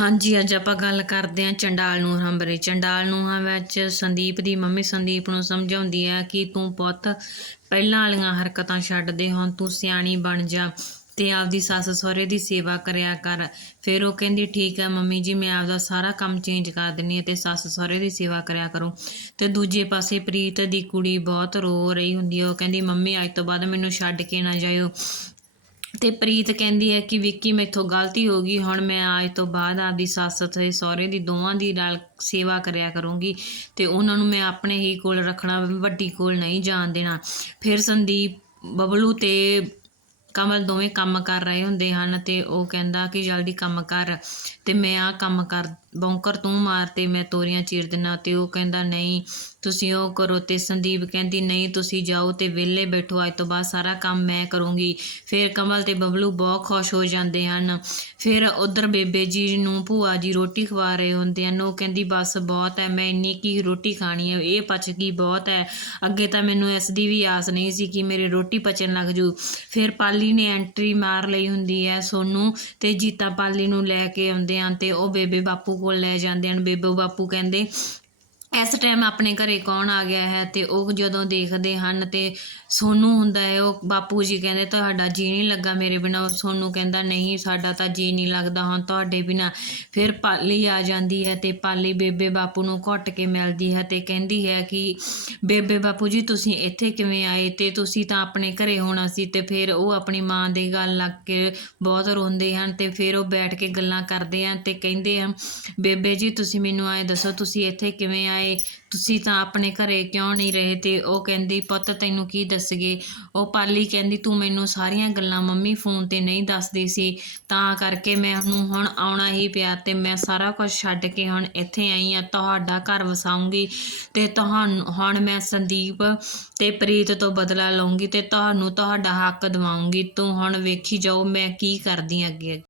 ਹਾਂਜੀ, ਅੱਜ ਆਪਾਂ ਗੱਲ ਕਰਦੇ ਹਾਂ ਚੰਡਾਲ ਨੂੰਹਾਂ ਬਾਰੇ। ਚੰਡਾਲ ਨੂੰਹਾਂ ਵਿੱਚ ਸੰਦੀਪ ਦੀ ਮੰਮੀ ਸੰਦੀਪ ਨੂੰ ਸਮਝਾਉਂਦੀ ਹੈ ਕਿ ਤੂੰ ਪੁੱਤ, ਪਹਿਲਾਂ ਵਾਲੀਆਂ ਹਰਕਤਾਂ ਛੱਡ ਦੇ, ਹੁਣ ਤੂੰ ਸਿਆਣੀ ਬਣ ਜਾ ਤੇ ਆਪਦੀ ਸੱਸ ਸਹੁਰੇ ਦੀ ਸੇਵਾ ਕਰਿਆ ਕਰ। ਫਿਰ ਉਹ ਕਹਿੰਦੀ, ਠੀਕ ਹੈ ਮੰਮੀ ਜੀ, ਮੈਂ ਆਪਦਾ ਸਾਰਾ ਕੰਮ ਚੇਂਜ ਕਰ ਦਿੰਨੀ ਹੈ ਤੇ ਸੱਸ ਸਹੁਰੇ ਦੀ ਸੇਵਾ ਕਰਿਆ ਕਰੂੰ। ਤੇ ਦੂਜੇ ਪਾਸੇ ਪ੍ਰੀਤ ਦੀ ਕੁੜੀ ਬਹੁਤ ਰੋ ਰਹੀ ਹੁੰਦੀ ਹੈ। ਉਹ ਕਹਿੰਦੀ, ਮੰਮੀ, ਅੱਜ ਤੋਂ ਬਾਅਦ ਮੈਨੂੰ ਛੱਡ ਕੇ ਨਾ ਜਾਇਓ। ਤੇ ਪ੍ਰੀਤ ਕਹਿੰਦੀ ਹੈ ਕਿ ਵਿੱਕੀ ਮੈਥੋਂ ਗਲਤੀ ਹੋ ਗਈ, ਹੁਣ ਮੈਂ ਅੱਜ ਤੋਂ ਬਾਅਦ ਆਪਦੀ ਸੱਸ ਤੇ ਸਹੁਰੇ ਦੀ ਦੋਵਾਂ ਦੀ ਨਾਲ ਸੇਵਾ ਕਰਿਆ ਕਰੂੰਗੀ ਤੇ ਉਹਨਾਂ ਨੂੰ ਮੈਂ ਆਪਣੇ ਹੀ ਕੋਲ ਰੱਖਣਾ, ਵੱਡੀ ਕੋਲ ਨਹੀਂ ਜਾਣ ਦੇਣਾ। ਫਿਰ ਸੰਦੀਪ, ਬਬਲੂ ਤੇ ਕਮਲ ਦੋਵੇਂ ਕੰਮ ਕਰ ਰਹੇ ਹੁੰਦੇ ਹਨ ਤੇ ਉਹ ਕਹਿੰਦਾ ਕਿ ਜਲਦੀ ਕੰਮ ਕਰ ਤੇ ਮੈਂ ਆ ਕੰਮ ਕਰ ਬੌਂਕਰ ਤੂੰ ਮਾਰ ਤੇ ਮੈਂ ਤੋਰੀਆਂ ਚੀਰ ਦਿਨਾ ਤੇ ਉਹ ਕਹਿੰਦਾ, ਨਹੀਂ, ਤੁਸੀਂ ਉਹ ਕਰੋ। ਤੇ ਸੰਦੀਪ ਕਹਿੰਦੀ, ਨਹੀਂ, ਤੁਸੀਂ ਜਾਓ ਤੇ ਵਿਹਲੇ ਬੈਠੋ। ਅੱਜ ਤੋਂ ਬਾਅਦ ਸਾਰਾ ਕੰਮ ਮੈਂ ਕਰੂੰਗੀ। ਫਿਰ ਕਮਲ ਤੇ ਬਬਲੂ ਬਹੁਤ ਖੁਸ਼ ਹੋ ਜਾਂਦੇ ਹਨ। ਫਿਰ ਉਧਰ ਬੇਬੇ ਜੀ ਨੂੰ ਭੂਆ ਜੀ ਰੋਟੀ ਖਵਾ ਰਹੇ ਹੁੰਦੇ ਹਨ। ਉਹ ਕਹਿੰਦੀ, ਬਸ, ਬਹੁਤ ਹੈ, ਮੈਂ ਇੰਨੀ ਕੀ ਰੋਟੀ ਖਾਣੀ ਹੈ। ਇਹ ਪਚ ਗਈ, ਬਹੁਤ ਹੈ। ਅੱਗੇ ਤਾਂ ਮੈਨੂੰ ਇਸ ਦੀ ਵੀ ਆਸ ਨਹੀਂ ਸੀ ਕਿ ਮੇਰੇ ਰੋਟੀ ਪਚਣ ਲੱਗ ਜੂ। ਫਿਰ ਪਾਲੀ ਨੇ ਐਂਟਰੀ ਮਾਰ ਲਈ ਹੁੰਦੀ ਹੈ ਸੋਨੂੰ ਤੇ ਜੀਤਾ ਪਾਲੀ ਨੂੰ ਲੈ ਕੇ ਆਉਂਦੇ ਹਨ ਤੇ ਉਹ ਬੇਬੇ ਬਾਪੂ ਕੋਲ ਲੈ ਜਾਂਦੇ ਹਨ ਬੇਬੇ ਬਾਪੂ ਕਹਿੰਦੇ। ਇਸ ਟਾਈਮ ਆਪਣੇ ਘਰੇ ਕੌਣ ਆ ਗਿਆ ਹੈ ਤੇ ਉਹ ਜਦੋਂ ਦੇਖਦੇ ਹਨ ਤੇ ਸੋਨੂੰ ਹੁੰਦਾ ਹੈ, ਉਹ ਬਾਪੂ ਜੀ ਕਹਿੰਦੇ, ਤੁਹਾਡਾ ਜੀ ਨਹੀਂ ਲੱਗਾ ਮੇਰੇ ਬਿਨਾ। ਸੋਨੂੰ ਕਹਿੰਦਾ, ਨਹੀਂ, ਸਾਡਾ ਤਾਂ ਜੀ ਨਹੀਂ ਲੱਗਦਾ ਹੁਣ ਤੁਹਾਡੇ ਬਿਨਾ। ਫਿਰ ਪਾਲੀ ਆ ਜਾਂਦੀ ਹੈ ਤੇ ਪਾਲੀ ਬੇਬੇ ਬਾਪੂ ਨੂੰ ਘੁੱਟ ਕੇ ਮਿਲਦੀ ਹੈ ਤੇ ਕਹਿੰਦੀ ਹੈ ਕਿ, ਬੇਬੇ ਬਾਪੂ ਜੀ, ਤੁਸੀਂ ਇੱਥੇ ਕਿਵੇਂ ਆਏ ਤੇ ਤੁਸੀਂ ਤਾਂ ਆਪਣੇ ਘਰੇ ਹੋਣਾ ਸੀ। ਤੇ ਫਿਰ ਉਹ ਆਪਣੀ ਮਾਂ ਦੇ ਗੱਲ ਲੱਗ ਕੇ ਬਹੁਤ ਰੋਂਦੇ ਹਨ ਤੇ ਫਿਰ ਉਹ ਬੈਠ ਕੇ ਗੱਲਾਂ ਕਰਦੇ ਹਨ ਤੇ ਕਹਿੰਦੇ ਆ ਬੇਬੇ ਜੀ, ਤੁਸੀਂ ਮੈਨੂੰ ਆਏ ਦੱਸੋ, ਤੁਸੀਂ ਇੱਥੇ ਕਿਵੇਂ ਆਏ? ਤੁਸੀਂ ਤਾਂ ਆਪਣੇ ਘਰੇ ਕਿਉਂ ਨਹੀਂ ਰਹੇ? ਤੇ ਉਹ ਕਹਿੰਦੀ, ਪੁੱਤ, ਤੈਨੂੰ ਕੀ ਦੱਸਗੇ ਉਹ ਪਾਲੀ ਕਹਿੰਦੀ, ਤੂੰ ਮੈਨੂੰ ਸਾਰੀਆਂ ਗੱਲਾਂ ਮੰਮੀ ਫੋਨ ਤੇ ਨਹੀਂ ਦੱਸਦੀ ਸੀ। ਤਾਂ ਕਰਕੇ ਮੈਨੂੰ ਹੁਣ ਆਉਣਾ ਹੀ ਪਿਆ ਤੇ ਮੈਂ ਸਾਰਾ ਕੁਝ ਛੱਡ ਕੇ ਹੁਣ ਇੱਥੇ ਆਈ ਆ ਤੁਹਾਡਾ ਘਰ ਵਸਾਉਂਗੀ ਤੇ ਤੁਹਾਨੂੰ, ਹੁਣ ਮੈਂ ਸੰਦੀਪ ਤੇ ਪ੍ਰੀਤ ਤੋਂ ਬਦਲਾ ਲਵਾਂਗੀ ਤੇ ਤੁਹਾਨੂੰ ਤੁਹਾਡਾ ਹੱਕ ਦਿਵਾਉਂਗੀ। ਤੂੰ ਹੁਣ ਵੇਖੀ ਜਾਓ ਮੈਂ ਕੀ ਕਰਦੀ ਹਾਂ ਅੱਗੇ